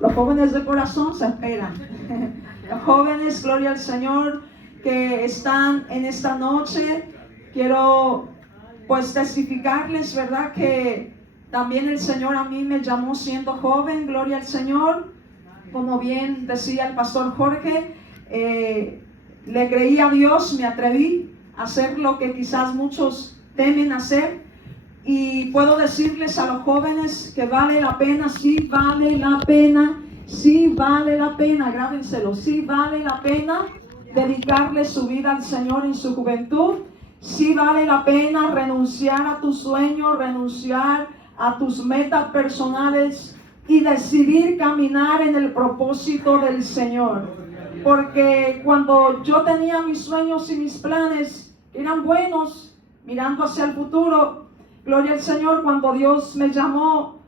los jóvenes de corazón se esperan. Los jóvenes, gloria al Señor, que están en esta noche, quiero pues testificarles, ¿verdad? Que también el Señor a mí me llamó siendo joven, gloria al Señor. Como bien decía el pastor Jorge, le creí a Dios, me atreví a hacer lo que quizás muchos temen hacer. Y puedo decirles a los jóvenes que vale la pena, sí vale la pena, sí vale la pena, grábenselo, sí vale la pena dedicarle su vida al Señor en su juventud. Sí vale la pena renunciar a tus sueños, renunciar a tus metas personales y decidir caminar en el propósito del Señor. Porque cuando yo tenía mis sueños y mis planes, eran buenos, mirando hacia el futuro, gloria al Señor, cuando Dios me llamó,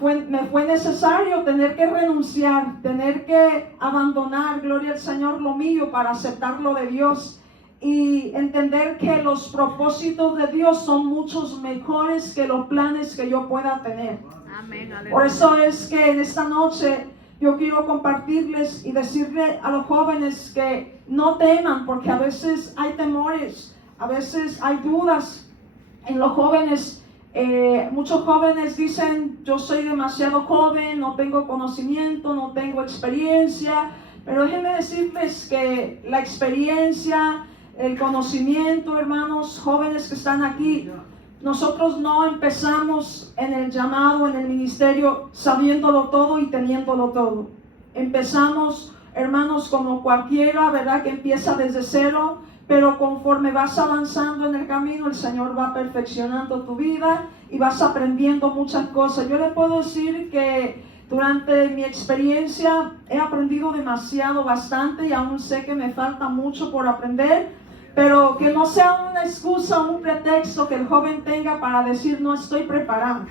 me fue necesario tener que renunciar, tener que abandonar, gloria al Señor, lo mío para aceptar lo de Dios. Y entender que los propósitos de Dios son muchos mejores que los planes que yo pueda tener. Amén, por eso es que en esta noche yo quiero compartirles y decirle a los jóvenes que no teman, porque a veces hay temores, a veces hay dudas en los jóvenes. Muchos jóvenes dicen: yo soy demasiado joven, no tengo conocimiento, no tengo experiencia. Pero déjenme decirles que la experiencia, el conocimiento, hermanos jóvenes que están aquí, nosotros no empezamos en el llamado, en el ministerio, sabiéndolo todo y teniéndolo todo. Empezamos, hermanos, como cualquiera, ¿verdad? Que empieza desde cero, pero conforme vas avanzando en el camino, el Señor va perfeccionando tu vida y vas aprendiendo muchas cosas. Yo les puedo decir que durante mi experiencia he aprendido demasiado, bastante, y aún sé que me falta mucho por aprender. Pero que no sea una excusa, un pretexto que el joven tenga para decir: no estoy preparado,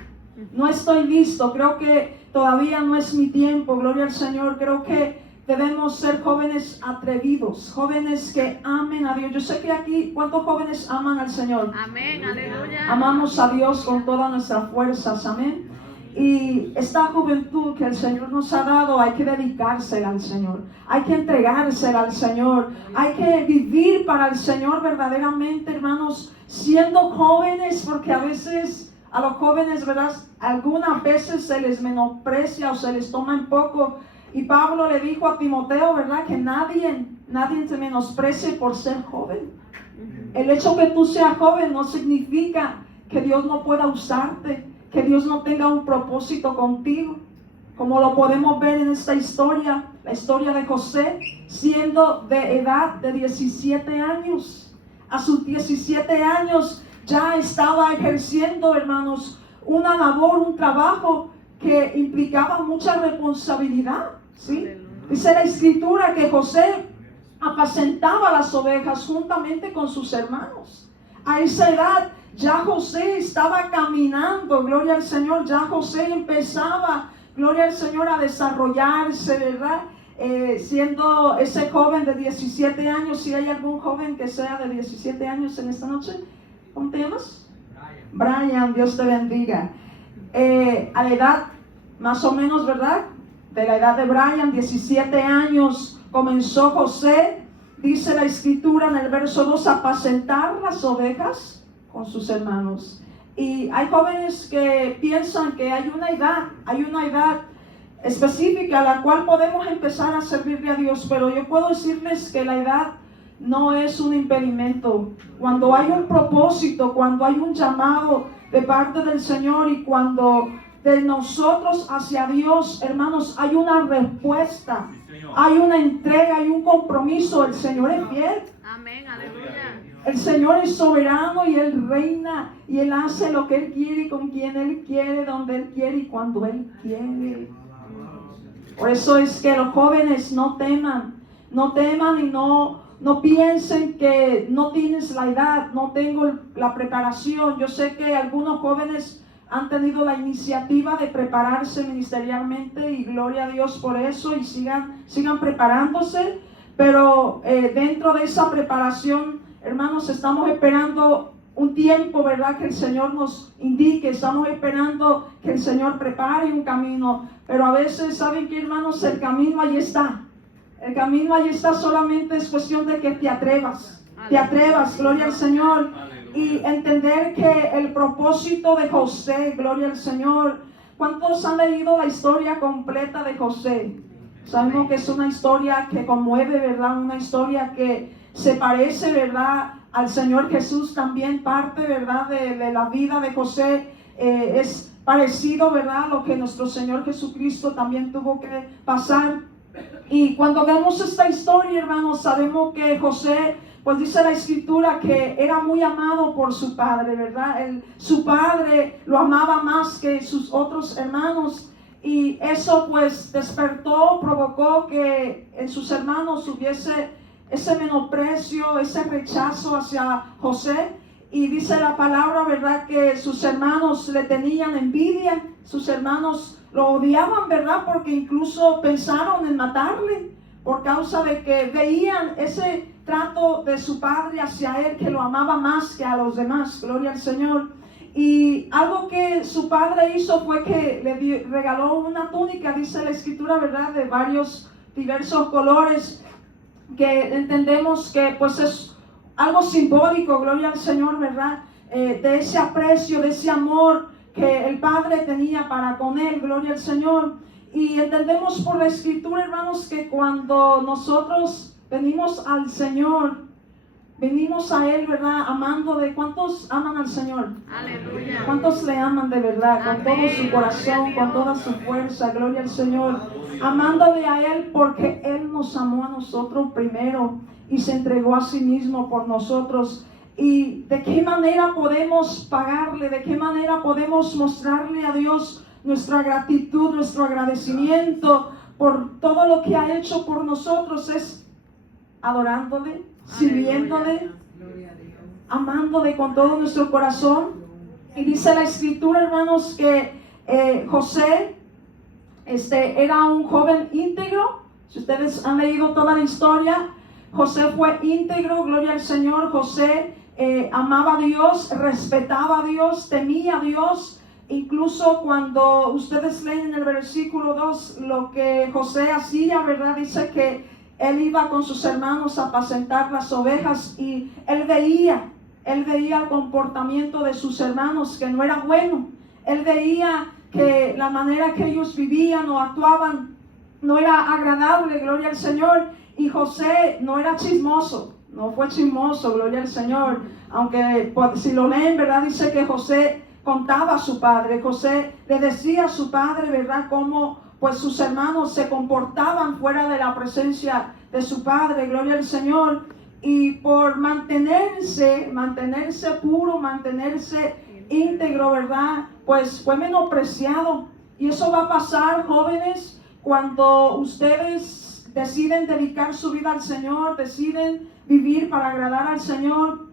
no estoy listo, creo que todavía no es mi tiempo. Gloria al Señor. Creo que debemos ser jóvenes atrevidos, jóvenes que amen a Dios. Yo sé que aquí, ¿cuántos jóvenes aman al Señor? Amén, aleluya. Amamos a Dios con todas nuestras fuerzas, amén. Y esta juventud que el Señor nos ha dado, hay que dedicársela al Señor, hay que entregársela al Señor, hay que vivir para el Señor verdaderamente, hermanos, siendo jóvenes, porque a veces a los jóvenes, ¿verdad? Algunas veces se les menosprecia o se les toma en poco. Y Pablo le dijo a Timoteo, ¿verdad? Que nadie te menosprecie por ser joven. El hecho que tú seas joven no significa que Dios no pueda usarte, que Dios no tenga un propósito contigo, como lo podemos ver en esta historia, la historia de José, siendo de edad de 17 años. A sus 17 años ya estaba ejerciendo, hermanos, una labor, un trabajo que implicaba mucha responsabilidad, ¿sí? Dice la Escritura que José apacentaba las ovejas juntamente con sus hermanos. A esa edad ya José estaba caminando, gloria al Señor. Ya José empezaba, gloria al Señor, a desarrollarse, ¿verdad? Siendo ese joven de 17 años. Si hay algún joven que sea de 17 años en esta noche, ¿cómo te llamas? Brian, Dios te bendiga. A la edad, más o menos, ¿verdad? De la edad de Brian, 17 años, comenzó José, dice la Escritura en el verso 2, a apacentar las ovejas con sus hermanos. Y hay jóvenes que piensan que hay una edad específica a la cual podemos empezar a servirle a Dios, pero yo puedo decirles que la edad no es un impedimento. Cuando hay un propósito, cuando hay un llamado de parte del Señor y cuando de nosotros hacia Dios, hermanos, hay una respuesta, hay una entrega, hay un compromiso. El Señor es fiel. Amén, aleluya. El Señor es soberano y Él reina y Él hace lo que Él quiere, con quien Él quiere, donde Él quiere y cuando Él quiere. Por eso es que los jóvenes no teman y no piensen que no tienes la edad, no tengo la preparación. Yo sé que algunos jóvenes han tenido la iniciativa de prepararse ministerialmente y gloria a Dios por eso, y sigan preparándose, pero dentro de esa preparación, hermanos, estamos esperando un tiempo, ¿verdad? Que el Señor nos indique, estamos esperando que el Señor prepare un camino, pero a veces, ¿saben qué, hermanos? El camino ahí está. El camino ahí está, solamente es cuestión de que te atrevas, gloria al Señor, y entender que el propósito de José, gloria al Señor. ¿Cuántos han leído la historia completa de José? Sabemos que es una historia que conmueve, ¿verdad? Una historia que se parece, ¿verdad?, al Señor Jesús. También parte, ¿verdad?, de la vida de José es parecido, ¿verdad?, a lo que nuestro Señor Jesucristo también tuvo que pasar. Y cuando vemos esta historia, hermanos, sabemos que José, pues dice la Escritura que era muy amado por su padre, ¿verdad? Su padre lo amaba más que sus otros hermanos, y eso pues despertó, provocó que en sus hermanos hubiese ese menosprecio, ese rechazo hacia José. Y dice la palabra, ¿verdad?, que sus hermanos le tenían envidia, sus hermanos lo odiaban, ¿verdad?, porque incluso pensaron en matarle por causa de que veían ese trato de su padre hacia él, que lo amaba más que a los demás, gloria al Señor. Y algo que su padre hizo fue que le regaló una túnica, dice la Escritura, ¿verdad?, de varios diversos colores, que entendemos que pues es algo simbólico, gloria al Señor, ¿verdad?, de ese aprecio, de ese amor que el Padre tenía para con él, gloria al Señor. Y entendemos por la Escritura, hermanos, que cuando nosotros venimos al Señor, venimos a Él, ¿verdad?, amando de... ¿Cuántos aman al Señor? Aleluya. ¿Cuántos le aman de verdad? Con todo Amén. su corazón, con toda su fuerza, gloria al Señor. Amándole a Él porque Él nos amó a nosotros primero y se entregó a sí mismo por nosotros. ¿Y de qué manera podemos pagarle? ¿De qué manera podemos mostrarle a Dios nuestra gratitud, nuestro agradecimiento por todo lo que ha hecho por nosotros? Es adorándole, sirviéndole, amándole con todo nuestro corazón. Y dice la Escritura, hermanos, que José era un joven íntegro. Si ustedes han leído toda la historia, José fue íntegro, gloria al Señor. José amaba a Dios, respetaba a Dios, temía a Dios. Incluso cuando ustedes leen en el versículo 2 lo que José hacía, ¿verdad? Dice que él iba con sus hermanos a apacentar las ovejas y él veía el comportamiento de sus hermanos que no era bueno. Él veía que la manera que ellos vivían o actuaban no era agradable, gloria al Señor. Y José no era chismoso, no fue chismoso, gloria al Señor. Aunque pues, si lo leen, ¿verdad? Dice que José contaba a su padre. José le decía a su padre, ¿verdad?, cómo pues sus hermanos se comportaban fuera de la presencia de su padre, gloria al Señor. Y por mantenerse puro, mantenerse íntegro, ¿verdad?, pues fue menospreciado. Y eso va a pasar, jóvenes, cuando ustedes deciden dedicar su vida al Señor, deciden vivir para agradar al Señor,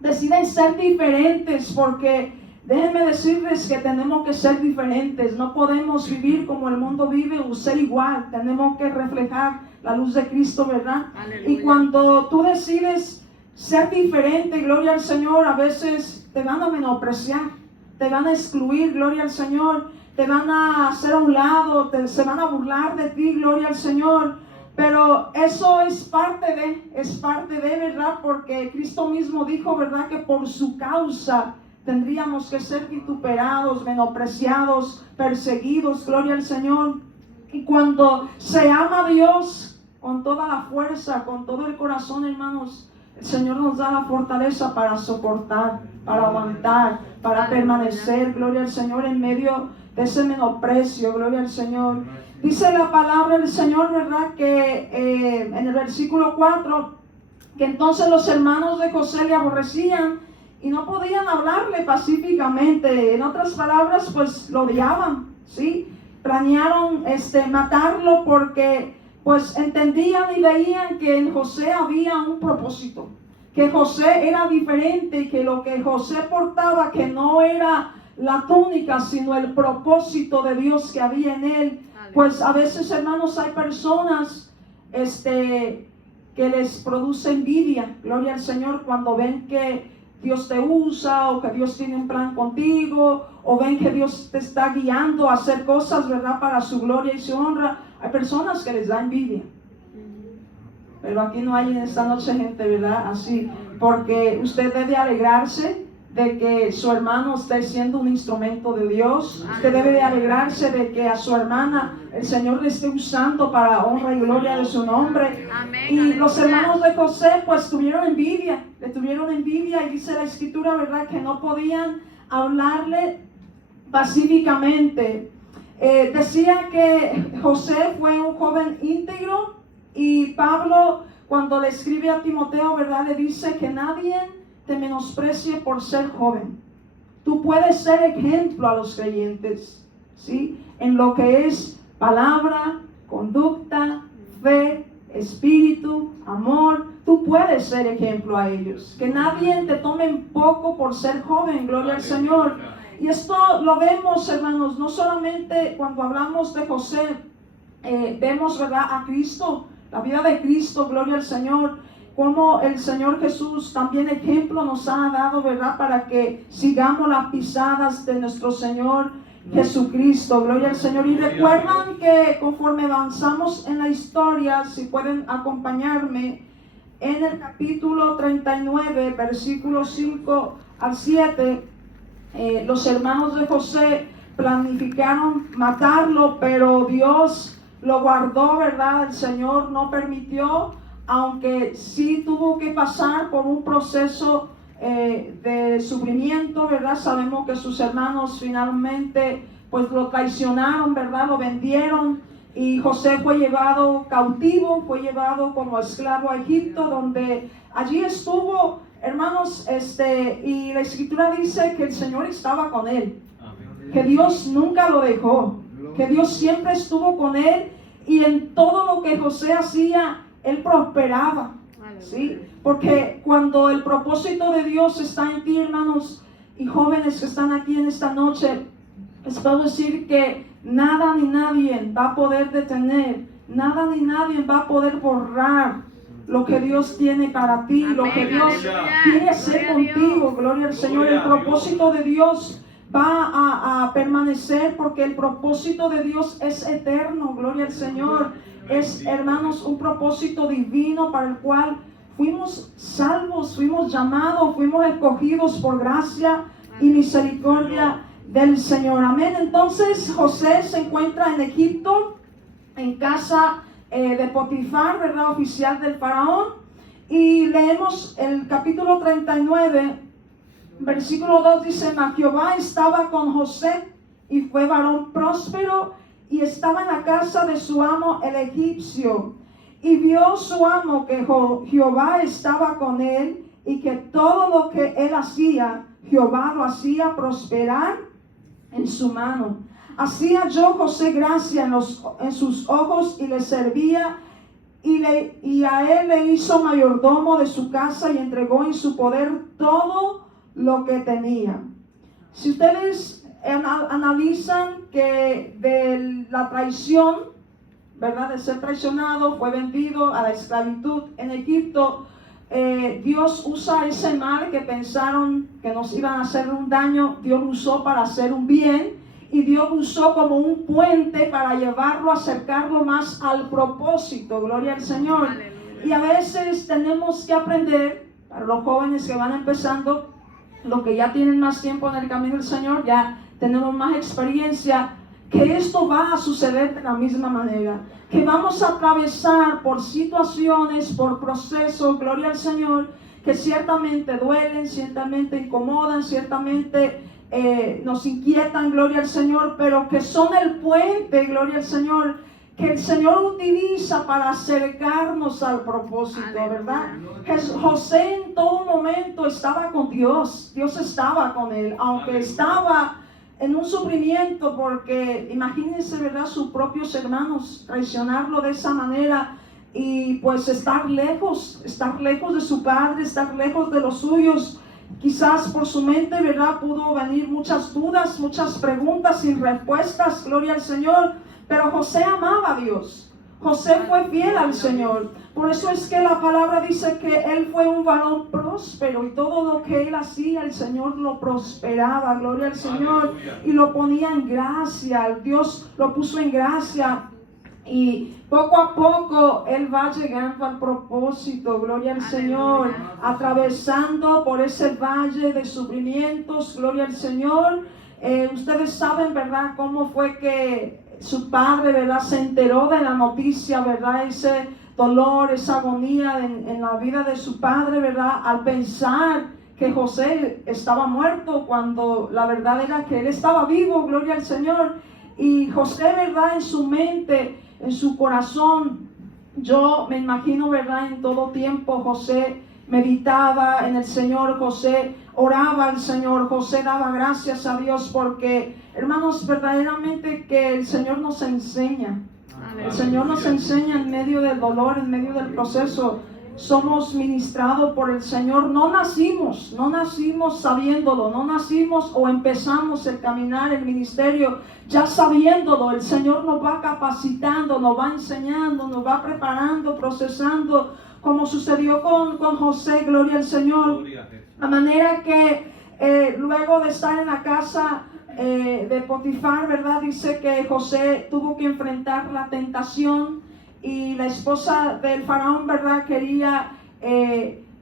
deciden ser diferentes, porque déjenme decirles que tenemos que ser diferentes. No podemos vivir como el mundo vive o ser igual. Tenemos que reflejar la luz de Cristo, ¿verdad? Aleluya. Y cuando tú decides ser diferente, gloria al Señor, a veces te van a menospreciar, te van a excluir, gloria al Señor, te van a hacer a un lado, se van a burlar de ti, gloria al Señor. Pero eso es parte de, ¿verdad? Porque Cristo mismo dijo, ¿verdad?, que por su causa tendríamos que ser vituperados, menospreciados, perseguidos, gloria al Señor. Y cuando se ama a Dios con toda la fuerza, con todo el corazón, hermanos, el Señor nos da la fortaleza para soportar, para aguantar, para permanecer, gloria al Señor, en medio de ese menosprecio, gloria al Señor. Dice la palabra del Señor, ¿verdad?, que en el versículo 4, que entonces los hermanos de José le aborrecían y no podían hablarle pacíficamente. En otras palabras, pues lo odiaban, ¿sí? Planearon matarlo porque pues entendían y veían que en José había un propósito, que José era diferente, que lo que José portaba, que no era la túnica, sino el propósito de Dios que había en él. Pues a veces, hermanos, hay personas que les produce envidia, gloria al Señor, cuando ven que Dios te usa o que Dios tiene un plan contigo o ven que Dios te está guiando a hacer cosas, ¿verdad? Para su gloria y su honra. Hay personas que les da envidia. Pero aquí no hay en esta noche gente, ¿verdad? Así, porque usted debe alegrarse de que su hermano esté siendo un instrumento de Dios. Usted debe de alegrarse de que a su hermana el Señor le esté usando para honra y gloria de su nombre. Amén, Y aleluya. los hermanos de José pues tuvieron envidia, le tuvieron envidia, y dice la escritura, ¿verdad? Que no podían hablarle pacíficamente. Decía que José fue un joven íntegro, y Pablo, cuando le escribe a Timoteo, ¿verdad? Le dice que nadie te menosprecie por ser joven. Tú puedes ser ejemplo a los creyentes, ¿sí? En lo que es palabra, conducta, fe, espíritu, amor. Tú puedes ser ejemplo a ellos. Que nadie te tome en poco por ser joven, gloria al Señor. Y esto lo vemos, hermanos, no solamente cuando hablamos de José, vemos, ¿verdad?, a Cristo, la vida de Cristo, gloria al Señor, como el Señor Jesús también ejemplo nos ha dado, ¿verdad?, para que sigamos las pisadas de nuestro Señor Jesucristo, gloria al Señor. Y recuerdan que conforme avanzamos en la historia, si pueden acompañarme, en el capítulo 39, versículos 5 al 7, los hermanos de José planificaron matarlo, pero Dios lo guardó, ¿verdad? El Señor no permitió, aunque sí tuvo que pasar por un proceso de sufrimiento, ¿verdad? Sabemos que sus hermanos finalmente pues lo traicionaron, ¿verdad? Lo vendieron, y José fue llevado cautivo, fue llevado como esclavo a Egipto, donde allí estuvo, hermanos, y la escritura dice que el Señor estaba con él, que Dios nunca lo dejó, que Dios siempre estuvo con él, y en todo lo que José hacía, él prosperaba, ¿sí? Porque cuando el propósito de Dios está en ti, hermanos y jóvenes que están aquí en esta noche, les puedo decir que nada ni nadie va a poder detener, nada ni nadie va a poder borrar lo que Dios tiene para ti, Amén, lo que Dios aleluya. quiere hacer Gloria a contigo, Dios. gloria al Señor. El propósito de Dios va a permanecer, porque el propósito de Dios es eterno, gloria al Señor. Es, hermanos, un propósito divino para el cual fuimos salvos, fuimos llamados, fuimos escogidos por gracia y misericordia del Señor. Amén. Entonces José se encuentra en Egipto, en casa de Potifar, ¿verdad?, oficial del faraón. Y leemos el capítulo 39, versículo 2, dice: mas Jehová estaba con José, y fue varón próspero, y estaba en la casa de su amo el egipcio. Y vio su amo que Jehová estaba con él, y que todo lo que él hacía, Jehová lo hacía prosperar en su mano. Así halló José gracia en sus ojos, y le servía, y a él le hizo mayordomo de su casa, y entregó en su poder todo lo que tenía. Si ustedes analizan que de la traición, ¿verdad?, de ser traicionado, fue vendido a la esclavitud en Egipto, Dios usa ese mal que pensaron que nos iban a hacer un daño, Dios lo usó para hacer un bien, y Dios lo usó como un puente para llevarlo, acercarlo más al propósito, gloria al Señor. Aleluya. Y a veces tenemos que aprender, para los jóvenes que van empezando, los que ya tienen más tiempo en el camino del Señor, ya tenemos más experiencia, que esto va a suceder de la misma manera, que vamos a atravesar por situaciones, por procesos, gloria al Señor, que ciertamente duelen, ciertamente incomodan, ciertamente nos inquietan, gloria al Señor, pero que son el puente, gloria al Señor, que el Señor utiliza para acercarnos al propósito, ¿verdad? José en todo momento estaba con Dios, Dios estaba con él, aunque estaba en un sufrimiento, porque imagínense, ¿verdad?, sus propios hermanos traicionarlo de esa manera, y pues estar lejos de su padre, estar lejos de los suyos. Quizás por su mente, ¿verdad?, pudo venir muchas dudas, muchas preguntas sin respuestas, gloria al Señor. Pero José amaba a Dios. José fue fiel al Señor. Por eso es que la palabra dice que él fue un varón próspero y todo lo que él hacía, el Señor lo prosperaba. Gloria al Señor. Aleluya. Y lo ponía en gracia. Dios lo puso en gracia. Y poco a poco él va llegando al propósito, gloria al Señor, atravesando por ese valle de sufrimientos, gloria al Señor. Ustedes saben, ¿verdad?, cómo fue que su padre, ¿verdad?, se enteró de la noticia, ¿verdad?, ese dolor, esa agonía en la vida de su padre, ¿verdad?, al pensar que José estaba muerto, cuando la verdad era que él estaba vivo, gloria al Señor. Y José, ¿verdad?, en su mente, en su corazón, yo me imagino, ¿verdad?, en todo tiempo José meditaba en el Señor, José oraba al Señor, José daba gracias a Dios, porque, hermanos, verdaderamente que el Señor nos enseña. El Señor nos enseña en medio del dolor, en medio del proceso. Somos ministrados por el Señor. No nacimos sabiéndolo, no nacimos o empezamos el caminar, el ministerio ya sabiéndolo. El Señor nos va capacitando, nos va enseñando, nos va preparando, procesando, como sucedió con José, gloria al Señor. A manera que luego de estar en la casa de Potifar, ¿verdad?, dice que José tuvo que enfrentar la tentación. Y la esposa del faraón, ¿verdad?, quería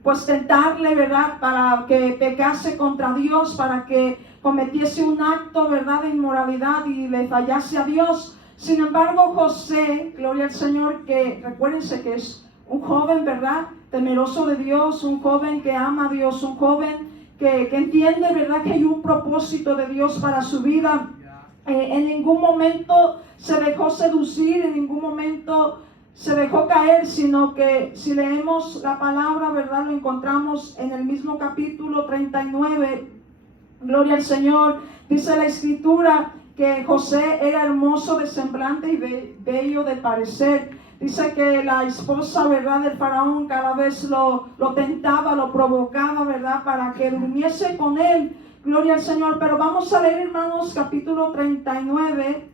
pues tentarle, ¿verdad?, para que pecase contra Dios, para que cometiese un acto, ¿verdad?, de inmoralidad y le fallase a Dios. Sin embargo, José, gloria al Señor, que recuérdense que es un joven, ¿verdad?, temeroso de Dios, un joven que ama a Dios, un joven que entiende, ¿verdad?, que hay un propósito de Dios para su vida. En ningún momento se dejó seducir, en ningún momento se dejó caer, sino que si leemos la palabra, ¿verdad?, lo encontramos en el mismo capítulo 39, gloria al Señor. Dice la Escritura que José era hermoso de semblante y bello de parecer. Dice que la esposa, ¿verdad?, del faraón cada vez lo tentaba, lo provocaba, ¿verdad?, para que durmiese con él. Gloria al Señor. Pero vamos a leer, hermanos, capítulo 39.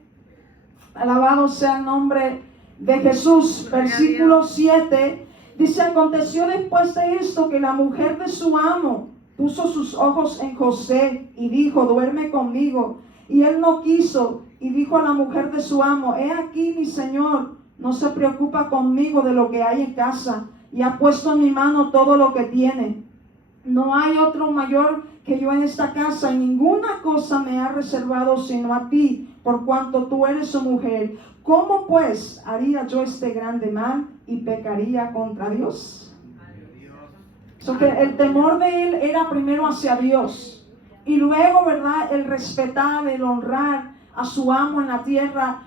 Alabado sea el nombre de Jesús. Versículo 7. Dice: aconteció después de esto que la mujer de su amo puso sus ojos en José y dijo: duerme conmigo. Y él no quiso, y dijo a la mujer de su amo: he aquí, mi señor no se preocupa conmigo de lo que hay en casa, y ha puesto en mi mano todo lo que tiene. No hay otro mayor que yo en esta casa, y ninguna cosa me ha reservado sino a ti, por cuanto tú eres su mujer. ¿Cómo pues haría yo este grande mal y pecaría contra Dios? So que el temor de él era primero hacia Dios, y luego, ¿verdad?, el respetar, el honrar a su amo en la tierra.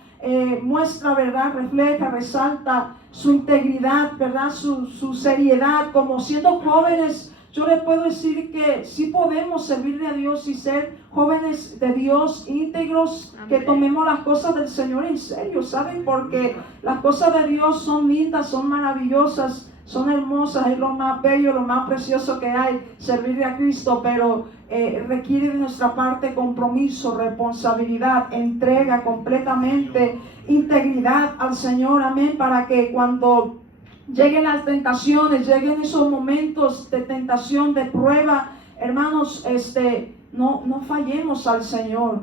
Muestra, ¿verdad?, refleja, resalta su integridad, ¿verdad?, su seriedad. Como siendo jóvenes, yo les puedo decir que sí podemos servirle a Dios y ser jóvenes de Dios, íntegros, que tomemos las cosas del Señor en serio, ¿saben? Porque las cosas de Dios son lindas, son maravillosas, son hermosas, es lo más bello, lo más precioso que hay, servirle a Cristo, pero requiere de nuestra parte compromiso, responsabilidad, entrega completamente, integridad al Señor, amén, para que cuando lleguen las tentaciones, lleguen esos momentos de tentación, de prueba, hermanos, no fallemos al Señor.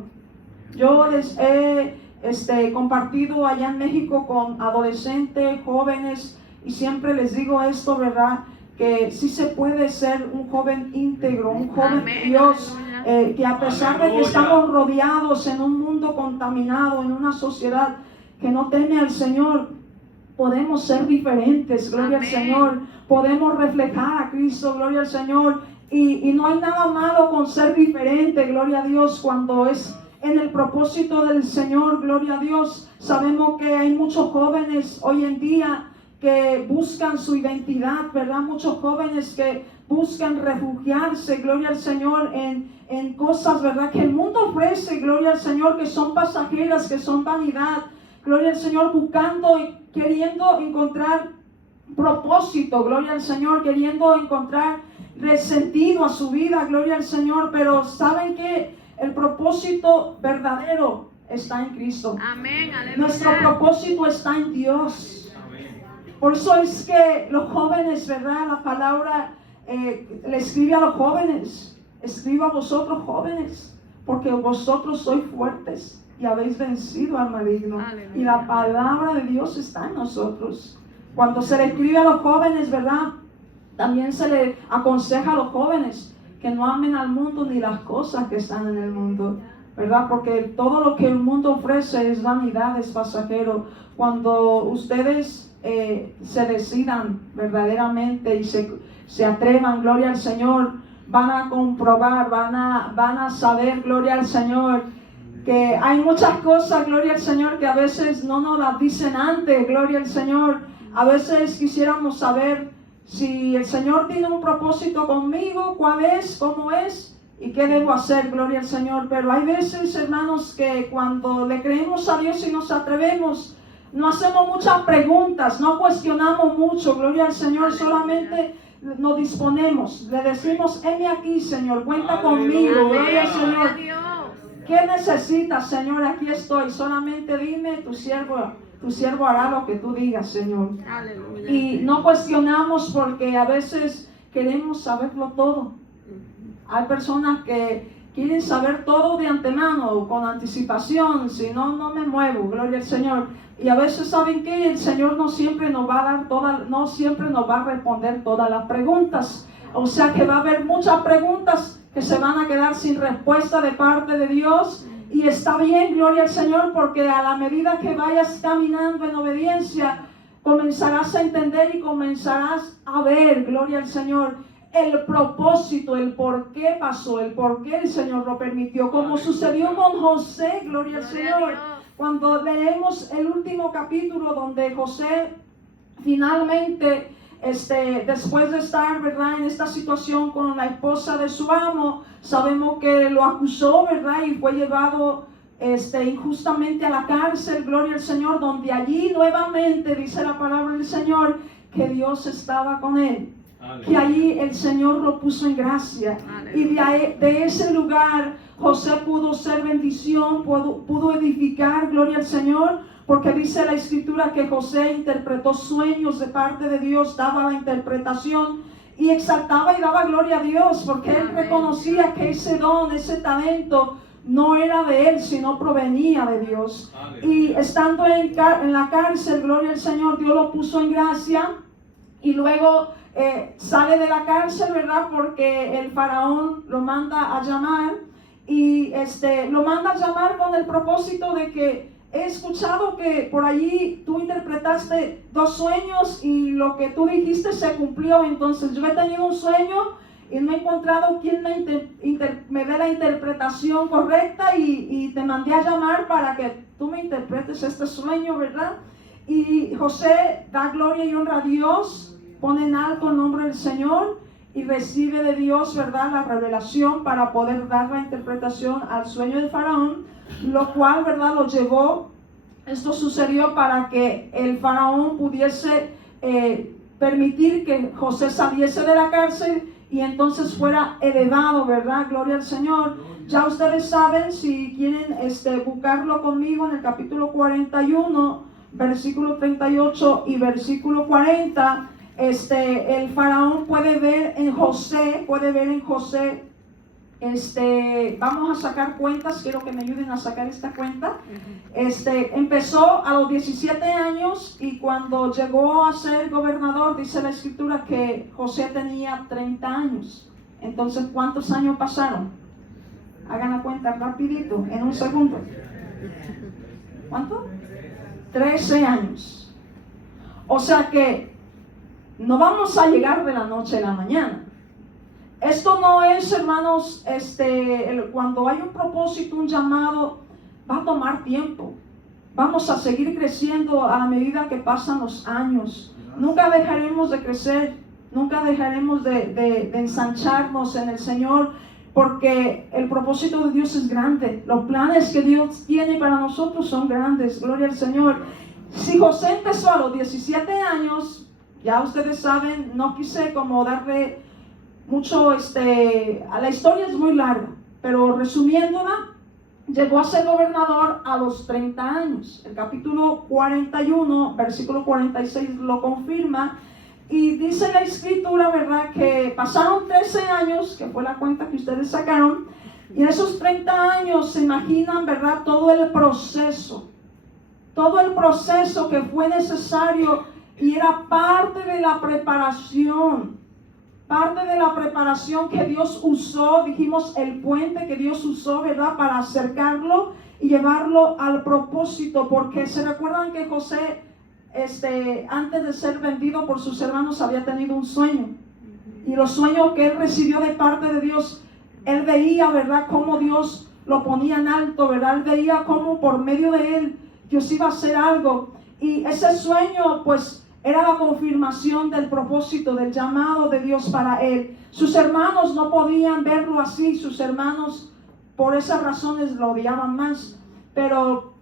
Yo les he compartido allá en México con adolescentes, jóvenes, y siempre les digo esto, ¿verdad?, que sí se puede ser un joven íntegro, un joven de Dios, que a pesar de que estamos rodeados en un mundo contaminado, en una sociedad que no teme al Señor, podemos ser diferentes, gloria al Señor, podemos reflejar a Cristo, gloria al Señor, y no hay nada malo con ser diferente, gloria a Dios, cuando es en el propósito del Señor, gloria a Dios. Sabemos que hay muchos jóvenes hoy en día que buscan su identidad, ¿verdad? Muchos jóvenes que buscan refugiarse, gloria al Señor, en cosas, ¿verdad?, que el mundo ofrece, gloria al Señor, que son pasajeras, que son vanidad, gloria al Señor, buscando y queriendo encontrar propósito, gloria al Señor, queriendo encontrar sentido a su vida, gloria al Señor. Pero ¿saben qué? El propósito verdadero está en Cristo. Amén, aleluya. Nuestro propósito está en Dios. Por eso es que los jóvenes, ¿verdad? La palabra le escribe a los jóvenes, escribe a vosotros jóvenes, porque vosotros sois fuertes y habéis vencido al maligno. Aleluya. Y la palabra de Dios está en nosotros. Cuando se le escribe a los jóvenes, ¿verdad? También se le aconseja a los jóvenes que no amen al mundo ni las cosas que están en el mundo, ¿verdad? Porque todo lo que el mundo ofrece es vanidad, es pasajero. Cuando ustedes se decidan verdaderamente y se atrevan, gloria al Señor, van a comprobar, van a saber, gloria al Señor, que hay muchas cosas, gloria al Señor, que a veces no nos las dicen antes, gloria al Señor. A veces quisiéramos saber si el Señor tiene un propósito conmigo, cuál es, cómo es y qué debo hacer, gloria al Señor. Pero hay veces, hermanos, que cuando le creemos a Dios y nos atrevemos, no hacemos muchas preguntas, no cuestionamos mucho, gloria al Señor, solamente nos disponemos, le decimos, heme aquí, Señor, cuenta conmigo, gloria al Señor. ¿Qué necesitas, Señor? Aquí estoy, solamente dime, tu siervo hará lo que tú digas, Señor. Aleluya. Y no cuestionamos porque a veces queremos saberlo todo. Hay personas que quieren saber todo de antemano, con anticipación, si no, no me muevo, gloria al Señor. Y a veces saben que el Señor no siempre nos va a dar no siempre nos va a responder todas las preguntas. O sea que va a haber muchas preguntas que se van a quedar sin respuesta de parte de Dios. Y está bien, gloria al Señor, porque a la medida que vayas caminando en obediencia, comenzarás a entender y comenzarás a ver, gloria al Señor, el propósito, el por qué pasó, el por qué el Señor lo permitió, como sucedió con José, gloria al Señor. Cuando leemos el último capítulo donde José finalmente, después de estar, ¿verdad?, en esta situación con la esposa de su amo, sabemos que lo acusó, ¿verdad?, y fue llevado injustamente a la cárcel, gloria al Señor, donde allí nuevamente dice la palabra del Señor que Dios estaba con él. Que allí el Señor lo puso en gracia. Y de ese lugar José pudo ser bendición, pudo edificar, gloria al Señor, porque dice la Escritura que José interpretó sueños de parte de Dios, daba la interpretación y exaltaba y daba gloria a Dios, porque él reconocía que ese don, ese talento no era de él, sino provenía de Dios. Y estando en la cárcel, gloria al Señor, Dios lo puso en gracia. Y luego sale de la cárcel, ¿verdad? Porque el faraón lo manda a llamar. Y lo manda a llamar con el propósito de que he escuchado que por allí tú interpretaste 2 sueños y lo que tú dijiste se cumplió. Entonces yo he tenido un sueño y no he encontrado quien me dé la interpretación correcta y te mandé a llamar para que tú me interpretes este sueño, ¿verdad? Y José da gloria y honra a Dios, pone en alto el nombre del Señor y recibe de Dios, ¿verdad?, la revelación para poder dar la interpretación al sueño del faraón, lo cual, ¿verdad?, lo llevó. Esto sucedió para que el faraón pudiese permitir que José saliese de la cárcel y entonces fuera elevado, ¿verdad? Gloria al Señor. Ya ustedes saben, si quieren buscarlo conmigo en el capítulo 41, versículo 38 y versículo 40, el faraón puede ver en José, vamos a sacar cuentas, quiero que me ayuden a sacar esta cuenta. Empezó a los 17 años y cuando llegó a ser gobernador, dice la Escritura que José tenía 30 años. Entonces, ¿cuántos años pasaron? Hagan la cuenta rapidito, en un segundo. ¿Cuánto? 13 años. O sea que no vamos a llegar de la noche a la mañana. Esto no es, hermanos, cuando hay un propósito, un llamado, va a tomar tiempo. Vamos a seguir creciendo a la medida que pasan los años. Nunca dejaremos de crecer, nunca dejaremos de ensancharnos en el Señor, porque el propósito de Dios es grande. Los planes que Dios tiene para nosotros son grandes, gloria al Señor. Si José empezó a los 17 años, ya ustedes saben, no quise como darle mucho, a la historia es muy larga, pero resumiéndola, llegó a ser gobernador a los 30 años. El capítulo 41, versículo 46 lo confirma. Y dice la escritura, ¿verdad?, que pasaron 13 años, que fue la cuenta que ustedes sacaron, y en esos 30 años se imaginan, ¿verdad?, todo el proceso que fue necesario y era parte de la preparación que Dios usó, dijimos el puente que Dios usó, ¿verdad?, para acercarlo y llevarlo al propósito, porque se recuerdan que José, antes de ser vendido por sus hermanos, había tenido un sueño, y los sueños que él recibió de parte de Dios, él veía, ¿verdad?, cómo Dios lo ponía en alto, ¿verdad?, él veía cómo por medio de él Dios iba a hacer algo, y ese sueño pues era la confirmación del propósito, del llamado de Dios para él. Sus hermanos no podían verlo así, sus hermanos por esas razones lo odiaban más, pero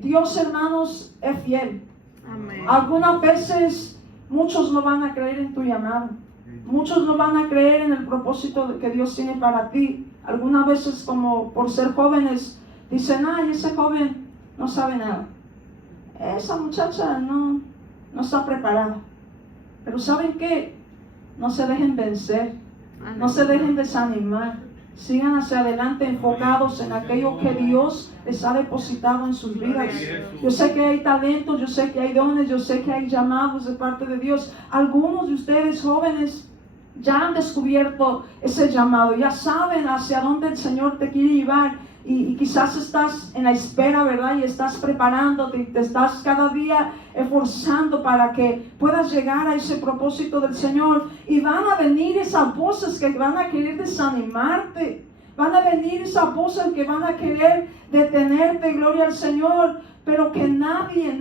Dios, hermanos, es fiel. Amén. Algunas veces muchos no van a creer en tu llamado, muchos no van a creer en el propósito que Dios tiene para ti. Algunas veces, como por ser jóvenes, dicen, ay, ese joven no sabe nada, esa muchacha no está preparada. Pero ¿saben qué? No se dejen vencer, no se dejen desanimar, sigan hacia adelante enfocados en aquello que Dios les ha depositado en sus vidas. Yo sé que hay talentos, yo sé que hay dones, yo sé que hay llamados de parte de Dios. Algunos de ustedes jóvenes ya han descubierto ese llamado, ya saben hacia dónde el Señor te quiere llevar. Y quizás estás en la espera, ¿verdad? Y estás preparándote y te estás cada día esforzando para que puedas llegar a ese propósito del Señor. Y van a venir esas voces que van a querer desanimarte. Van a venir esas voces que van a querer detenerte, gloria al Señor. Pero que nadie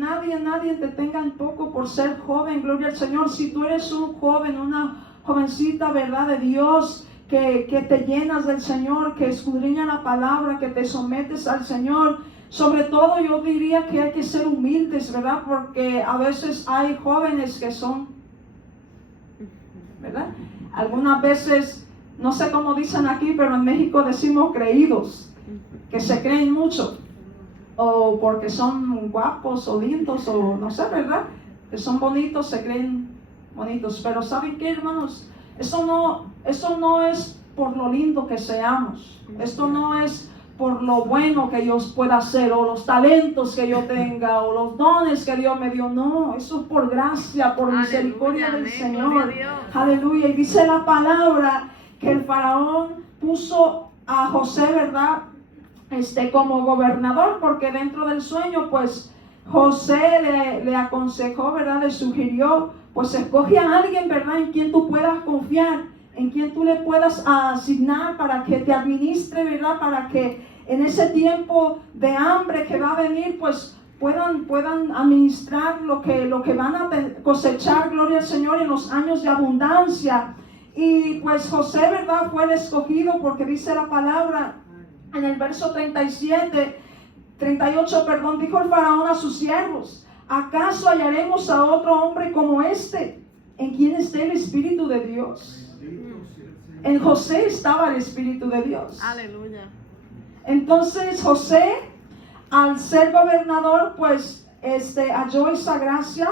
te tenga en poco por ser joven, gloria al Señor. Si tú eres un joven, una jovencita, ¿verdad?, de Dios, que te llenas del Señor, que escudriña la palabra, que te sometes al Señor. Sobre todo yo diría que hay que ser humildes, ¿verdad? Porque a veces hay jóvenes que son, ¿verdad?, algunas veces, no sé cómo dicen aquí, pero en México decimos creídos, que se creen mucho, o porque son guapos o lindos, o no sé, ¿verdad?, que son bonitos, se creen bonitos. Pero ¿saben qué, hermanos? Eso no es por lo lindo que seamos. Esto no es por lo bueno que Dios pueda hacer, o los talentos que yo tenga, o los dones que Dios me dio. No, eso es por gracia, por misericordia del Señor. Aleluya. Y dice la palabra que el faraón puso a José, ¿verdad?, como gobernador, porque dentro del sueño, pues, José le aconsejó, ¿verdad?, le sugirió, pues escoge a alguien, ¿verdad?, en quien tú puedas confiar, en quien tú le puedas asignar para que te administre, ¿verdad?, para que en ese tiempo de hambre que va a venir, pues puedan administrar lo que van a cosechar, gloria al Señor, en los años de abundancia. Y pues José, ¿verdad?, fue el escogido, porque dice la palabra en el verso 38, dijo el faraón a sus siervos: ¿acaso hallaremos a otro hombre como este, en quien esté el Espíritu de Dios? En José estaba el Espíritu de Dios. Aleluya. Entonces José, al ser gobernador, pues halló esa gracia.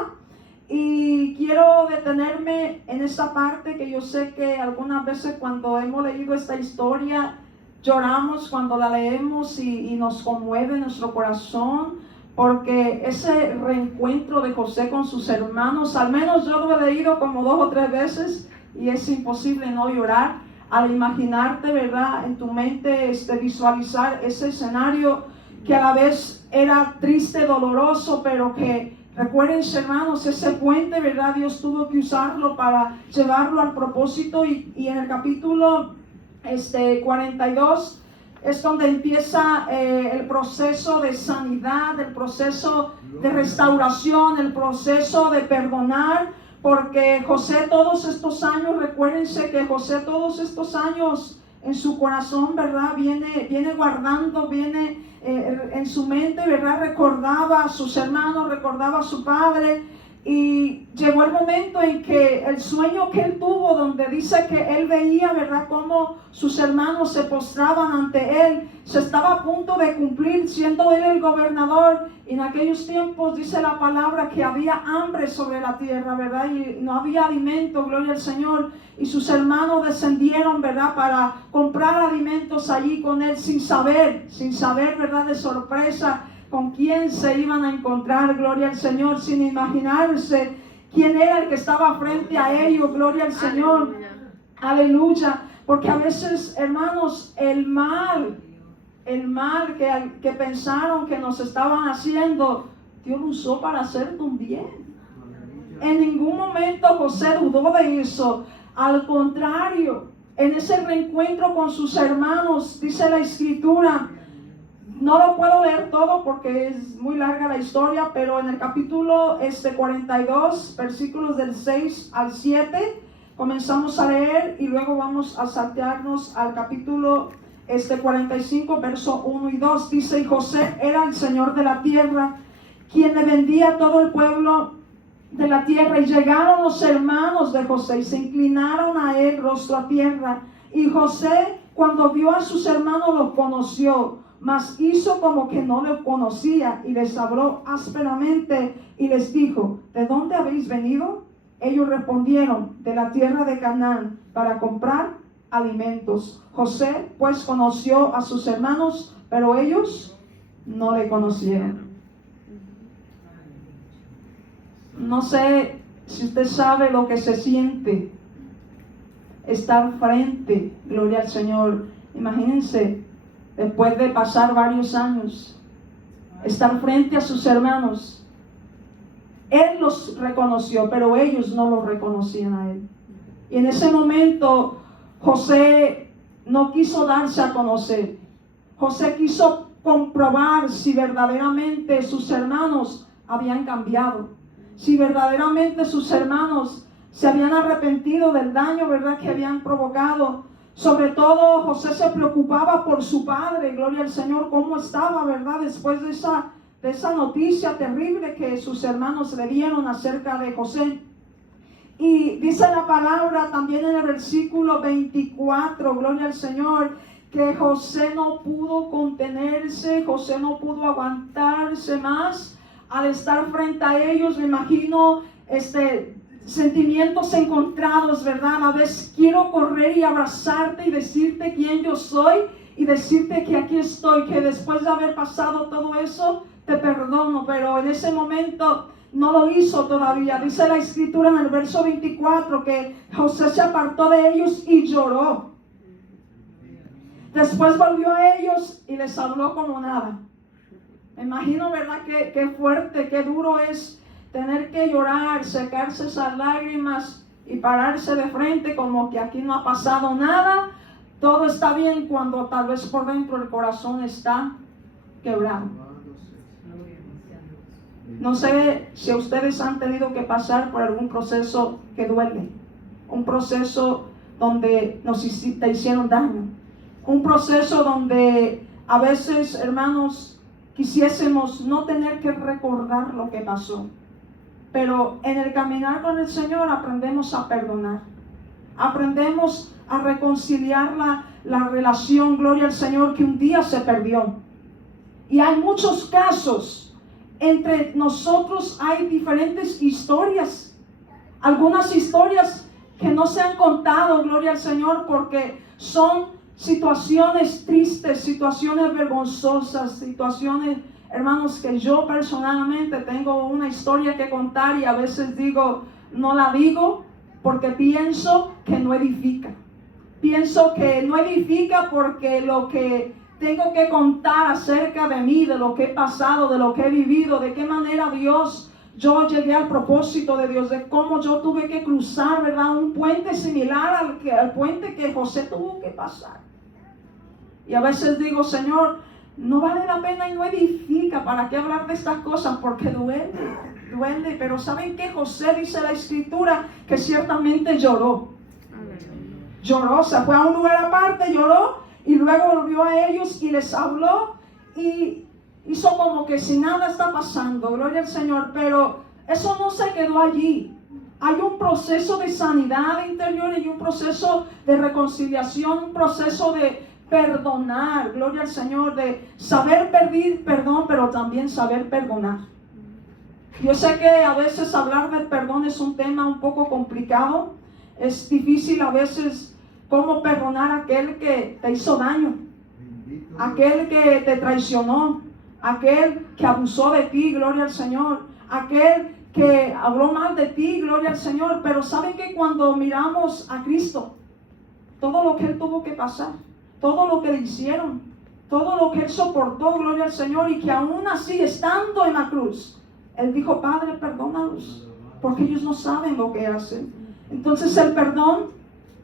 Y quiero detenerme en esta parte, que yo sé que algunas veces cuando hemos leído esta historia lloramos cuando la leemos, y nos conmueve nuestro corazón, porque ese reencuentro de José con sus hermanos, al menos yo lo he leído como 2 o 3 veces, y es imposible no llorar al imaginarte, ¿verdad?, en tu mente visualizar ese escenario que a la vez era triste, doloroso, pero que, recuerden, hermanos, ese puente, ¿verdad?, Dios tuvo que usarlo para llevarlo al propósito. Y en el capítulo 42 es donde empieza el proceso de sanidad, el proceso de restauración, el proceso de perdonar, porque José todos estos años, recuérdense que José todos estos años en su corazón, ¿verdad?, viene guardando, en su mente, ¿verdad?, recordaba a sus hermanos, recordaba a su padre, Y llegó el momento en que el sueño que él tuvo, donde dice que él veía, ¿verdad?, cómo sus hermanos se postraban ante él, se estaba a punto de cumplir, siendo él el gobernador. Y en aquellos tiempos dice la palabra que había hambre sobre la tierra, ¿verdad? Y no había alimento, gloria al Señor. Y sus hermanos descendieron, ¿verdad?, para comprar alimentos allí con él sin saber, ¿verdad?, de sorpresa con quién se iban a encontrar, gloria al Señor, sin imaginarse quién era el que estaba frente a ellos, gloria al Señor, aleluya, porque a veces, hermanos, el mal que pensaron que nos estaban haciendo, Dios lo usó para hacerte un bien. En ningún momento José dudó de eso, al contrario, en ese reencuentro con sus hermanos, dice la Escritura, no lo puedo leer todo porque es muy larga la historia, pero en el capítulo 42, versículos del 6 al 7, comenzamos a leer y luego vamos a saltearnos al capítulo 45, verso 1 y 2. Dice, y José era el Señor de la tierra, quien le vendía a todo el pueblo de la tierra. Y llegaron los hermanos de José y se inclinaron a él rostro a tierra. Y José, cuando vio a sus hermanos, los conoció, mas hizo como que no lo conocía y les habló ásperamente y les dijo, ¿de dónde habéis venido? Ellos respondieron, de la tierra de Canaán, para comprar alimentos. José pues conoció a sus hermanos, pero ellos no le conocieron. No sé si usted sabe lo que se siente estar frente, gloria al Señor. Imagínense, después de pasar varios años, estar frente a sus hermanos. Él los reconoció, pero ellos no los reconocían a él. Y en ese momento, José no quiso darse a conocer. José quiso comprobar si verdaderamente sus hermanos habían cambiado, si verdaderamente sus hermanos se habían arrepentido del daño, ¿verdad?, que habían provocado. Sobre todo, José se preocupaba por su padre, gloria al Señor, cómo estaba, ¿verdad?, después de esa noticia terrible que sus hermanos le dieron acerca de José. Y dice la palabra también en el versículo 24, gloria al Señor, que José no pudo contenerse, José no pudo aguantarse más al estar frente a ellos. Me imagino sentimientos encontrados, ¿verdad? A la vez quiero correr y abrazarte y decirte quién yo soy y decirte que aquí estoy, que después de haber pasado todo eso te perdono, pero en ese momento no lo hizo todavía. Dice la Escritura en el verso 24 que José se apartó de ellos y lloró. Después volvió a ellos y les habló como nada. Me imagino, ¿verdad?, qué fuerte, qué duro es tener que llorar, secarse esas lágrimas y pararse de frente como que aquí no ha pasado nada. Todo está bien cuando tal vez por dentro el corazón está quebrado. No sé si ustedes han tenido que pasar por algún proceso que duele, un proceso donde te hicieron daño, un proceso donde a veces, hermanos, quisiésemos no tener que recordar lo que pasó. Pero en el caminar con el Señor aprendemos a perdonar. Aprendemos a reconciliar la relación, gloria al Señor, que un día se perdió. Y hay muchos casos. Entre nosotros hay diferentes historias. Algunas historias que no se han contado, gloria al Señor, porque son situaciones tristes, situaciones vergonzosas, situaciones, hermanos, que yo personalmente tengo una historia que contar y a veces no la digo porque pienso que no edifica. Pienso que no edifica porque lo que tengo que contar acerca de mí, de lo que he pasado, de lo que he vivido, de qué manera yo llegué al propósito de Dios, de cómo yo tuve que cruzar, ¿verdad?, un puente similar al puente que José tuvo que pasar. Y a veces digo, Señor, no vale la pena y no edifica. ¿Para qué hablar de estas cosas? Porque duele. Pero ¿saben qué? José, dice la Escritura, que ciertamente lloró. Lloró, se fue a un lugar aparte, lloró y luego volvió a ellos y les habló y hizo como que si nada está pasando, gloria al Señor. Pero eso no se quedó allí. Hay un proceso de sanidad interior y un proceso de reconciliación, un proceso de perdonar, gloria al Señor, de saber pedir perdón, pero también saber perdonar. Yo sé que a veces hablar del perdón es un tema un poco complicado. Es difícil a veces cómo perdonar a aquel que te hizo daño, aquel que te traicionó, aquel que abusó de ti, gloria al Señor, aquel que habló mal de ti, gloria al Señor. Pero saben que cuando miramos a Cristo, todo lo que Él tuvo que pasar, todo lo que le hicieron, todo lo que Él soportó, gloria al Señor, y que aún así, estando en la cruz, Él dijo: Padre, perdónalos, porque ellos no saben lo que hacen. Entonces el perdón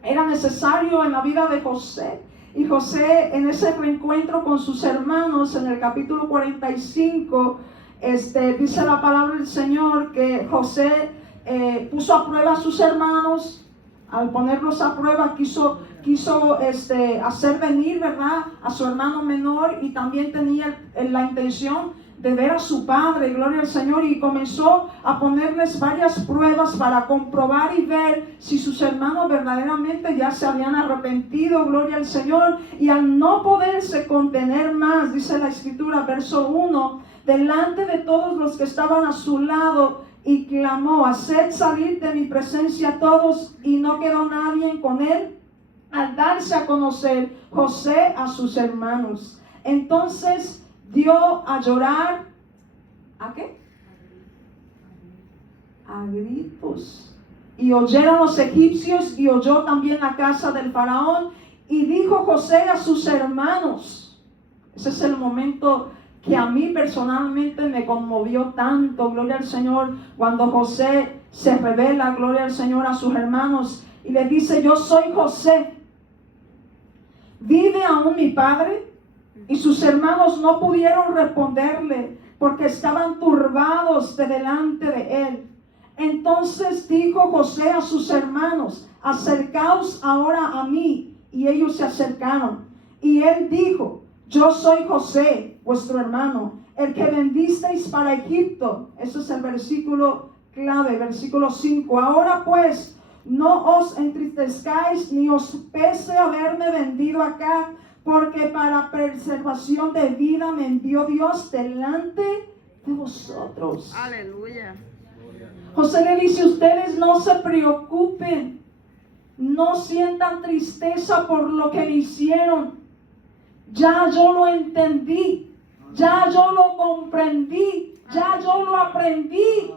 era necesario en la vida de José. Y José, en ese reencuentro con sus hermanos, en el capítulo 45, dice la palabra del Señor que José puso a prueba a sus hermanos. Al ponerlos a prueba quiso hacer venir, ¿verdad?, a su hermano menor, y también tenía la intención de ver a su padre, gloria al Señor, y comenzó a ponerles varias pruebas para comprobar y ver si sus hermanos verdaderamente ya se habían arrepentido, gloria al Señor. Y al no poderse contener más, dice la Escritura, verso 1, delante de todos los que estaban a su lado, y clamó: haced salir de mi presencia a todos. Y no quedó nadie con él, al darse a conocer José a sus hermanos. Entonces dio a llorar, ¿a qué? A gritos. Y oyeron los egipcios, y oyó también la casa del faraón. Y dijo José a sus hermanos, ese es el momento que a mí personalmente me conmovió tanto, gloria al Señor, cuando José se revela, gloria al Señor, a sus hermanos, y les dice: yo soy José, ¿vive aún mi padre? Y sus hermanos no pudieron responderle, porque estaban turbados de delante de él. Entonces dijo José a sus hermanos: acercaos ahora a mí. Y ellos se acercaron. Y él dijo: yo soy José, vuestro hermano, el que vendisteis para Egipto. Ese es el versículo clave, versículo 5. Ahora pues, no os entristezcáis, ni os pese haberme vendido acá, porque para preservación de vida me envió Dios delante de vosotros. Aleluya. José le dice: ustedes no se preocupen, no sientan tristeza por lo que me hicieron. Ya yo lo entendí, ya yo lo comprendí, ya yo lo aprendí,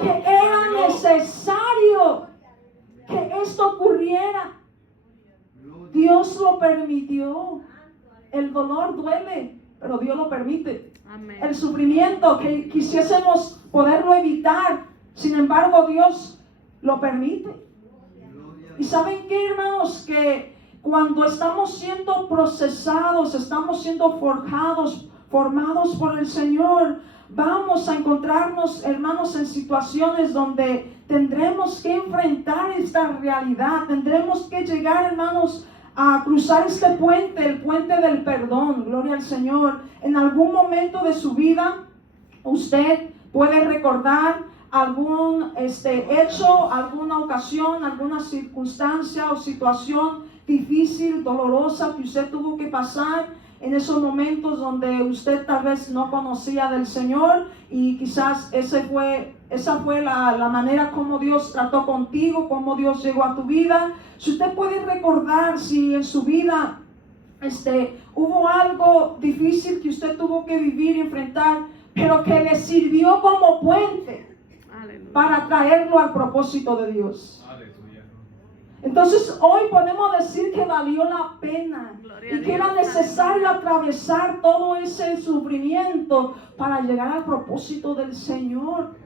que era necesario que esto ocurriera. Dios lo permitió. El dolor duele, pero Dios lo permite. Amén. El sufrimiento que quisiésemos poderlo evitar, sin embargo Dios lo permite. Y ¿saben qué, hermanos? Que cuando estamos siendo procesados, estamos siendo formados por el Señor, vamos a encontrarnos, hermanos, en situaciones donde tendremos que enfrentar esta realidad. Tendremos que llegar, hermanos, a cruzar este puente, el puente del perdón. Gloria al Señor. En algún momento de su vida, usted puede recordar algún hecho, alguna ocasión, alguna circunstancia o situación difícil, dolorosa que usted tuvo que pasar en esos momentos donde usted tal vez no conocía del Señor, y quizás esa fue la manera como Dios trató contigo, como Dios llegó a tu vida. Si usted puede recordar si en su vida hubo algo difícil que usted tuvo que vivir y enfrentar, pero que le sirvió como puente para traerlo al propósito de Dios. Entonces hoy podemos decir que valió la pena y que era necesario atravesar todo ese sufrimiento para llegar al propósito del Señor.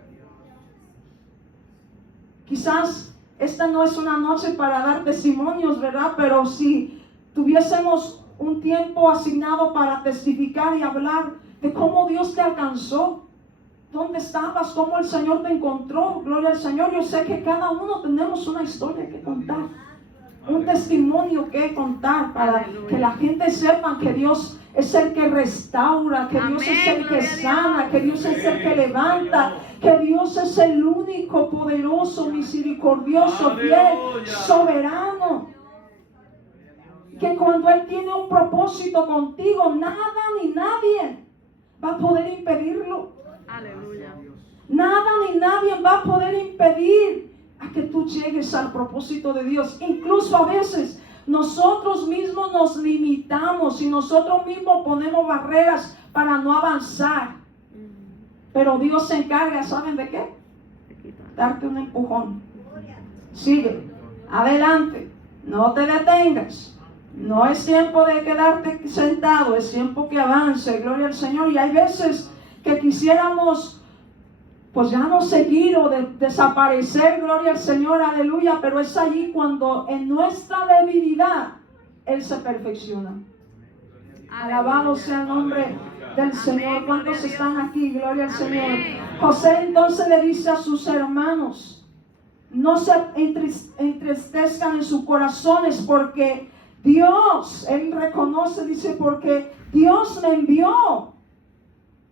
Quizás esta no es una noche para dar testimonios, ¿verdad? Pero si tuviésemos un tiempo asignado para testificar y hablar de cómo Dios te alcanzó, dónde estabas, cómo el Señor te encontró, gloria al Señor. Yo sé que cada uno tenemos una historia que contar, un testimonio que contar, para que la gente sepa que Dios es el que restaura, que Dios es el que sana, que Dios es el que levanta, que Dios es el único poderoso, misericordioso, fiel, soberano. Que cuando Él tiene un propósito contigo, nada ni nadie va a poder impedirlo. Aleluya. Nada ni nadie va a poder impedir a que tú llegues al propósito de Dios. Incluso a veces nosotros mismos nos limitamos y nosotros mismos ponemos barreras para no avanzar. Pero Dios se encarga, ¿saben de qué? Darte un empujón. Sigue, adelante, no te detengas. No es tiempo de quedarte sentado, es tiempo que avance, gloria al Señor. Y hay veces que quisiéramos, pues ya no seguir o desaparecer, gloria al Señor, aleluya. Pero es allí cuando en nuestra debilidad Él se perfecciona. Alabado sea el nombre del Señor. ¿Cuántos están aquí? Gloria al Señor. José entonces le dice a sus hermanos, no se entristezcan en sus corazones porque Dios, él reconoce, dice, porque Dios me envió.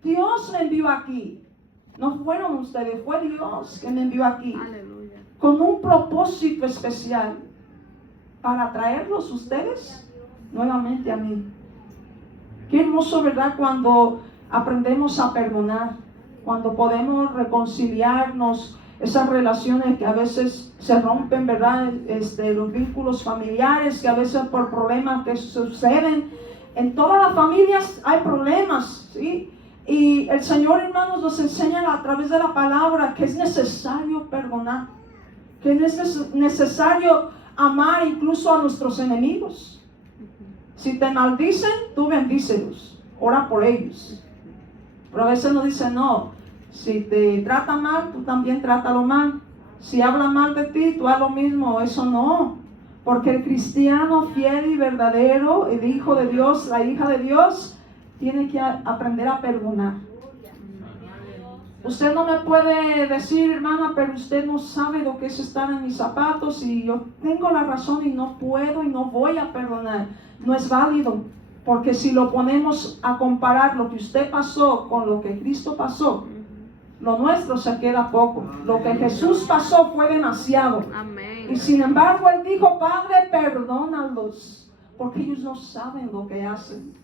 Dios me envió aquí. No fueron ustedes, fue Dios que me envió aquí. Aleluya. Con un propósito especial para traerlos ustedes nuevamente a mí. Qué hermoso, ¿verdad? Cuando aprendemos a perdonar, cuando podemos reconciliarnos, esas relaciones que a veces se rompen, ¿verdad? Los vínculos familiares, que a veces por problemas que suceden. En todas las familias hay problemas, ¿sí? Y el Señor, hermanos, nos enseña a través de la palabra que es necesario perdonar, que es necesario amar incluso a nuestros enemigos. Si te maldicen, tú bendícelos, ora por ellos. Pero a veces nos dicen, no, si te trata mal, tú también trátalo mal. Si habla mal de ti, tú haz lo mismo. Eso no. Porque el cristiano fiel y verdadero, el hijo de Dios, la hija de Dios, tiene que aprender a perdonar. Usted no me puede decir, hermana, pero usted no sabe lo que es estar en mis zapatos y yo tengo la razón y no puedo y no voy a perdonar. No es válido. Porque si lo ponemos a comparar lo que usted pasó con lo que Cristo pasó, lo nuestro se queda poco. Lo que Jesús pasó fue demasiado. Amén. Y sin embargo Él dijo, Padre, perdónalos, porque ellos no saben lo que hacen.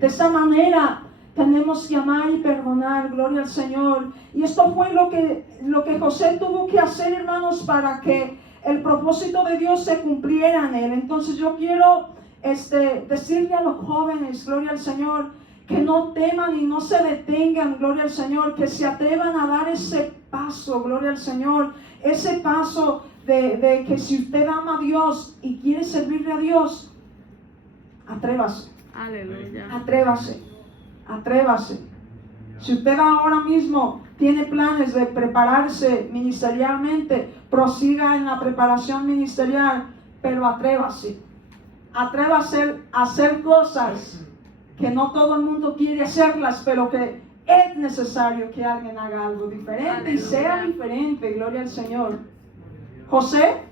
De esa manera tenemos que amar y perdonar, gloria al Señor. Y esto fue lo que José tuvo que hacer, hermanos, para que el propósito de Dios se cumpliera en él. Entonces yo quiero decirle a los jóvenes, gloria al Señor, que no teman y no se detengan, gloria al Señor, que se atrevan a dar ese paso, gloria al Señor, ese paso de que si usted ama a Dios y quiere servirle a Dios, atrévase. Aleluya. Atrévase. Si usted ahora mismo tiene planes de prepararse ministerialmente, prosiga en la preparación ministerial, pero atrévase. Atrévase a hacer cosas que no todo el mundo quiere hacerlas, pero que es necesario que alguien haga algo diferente. Aleluya. Y sea diferente, gloria al Señor. José